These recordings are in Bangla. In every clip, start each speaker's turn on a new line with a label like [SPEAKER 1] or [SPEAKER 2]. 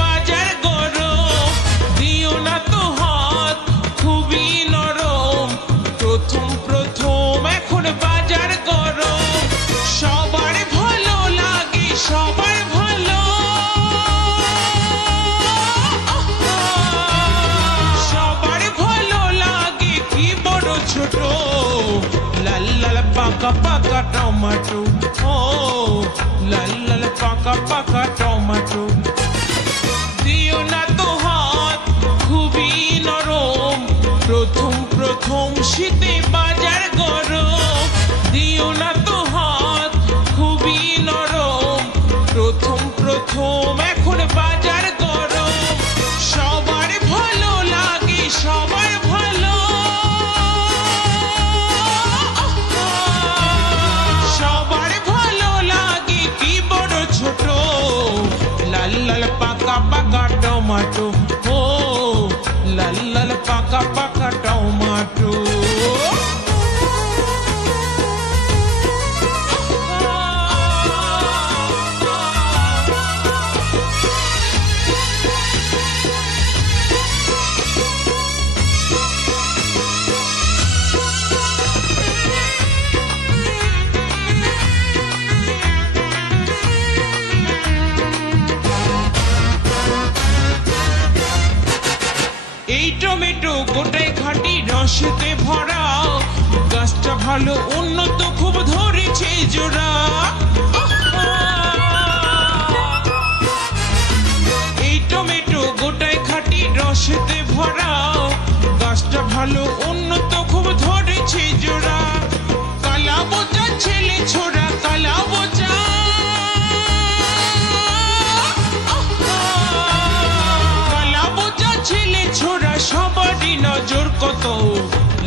[SPEAKER 1] বাজার করো দিও না তো খুবই নরম। প্রথম প্রথম এখন বাজার করো ভালো লাগে, সবার ভালো। সবার ভালো লাগে, কি লাল লাল পাকা পাকা লাল লাল পাকা পাকা প্রথম প্রথম শীতে বাজার এই টমেটো গোটায় খাটি রসেতে ভরা। গাছটা ভালো, উন্নত, খুব ধরেছে জোড়া। এই টমেটো গোটায় খাটি রসেতে ভরা। গাছটা ভালো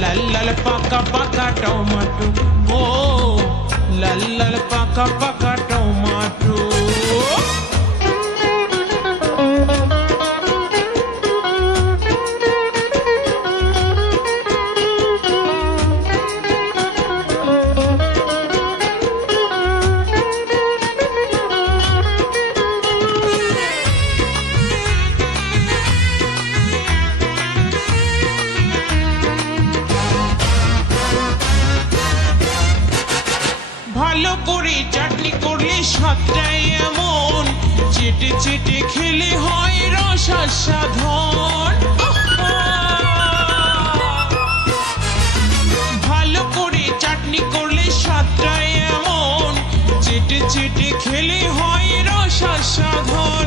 [SPEAKER 1] লাল লাল পাকা পাকা টমাটো ও লাল লাল ভালো করে চাটনি করলে স্বাদটাই এমন। চেটে চেটে খেলে হয় রসাস্বাধন ভালো করে চাটনি করলে স্বাদটাই এমন। চেটে চেটে খেলে হয় রসাস্বাধন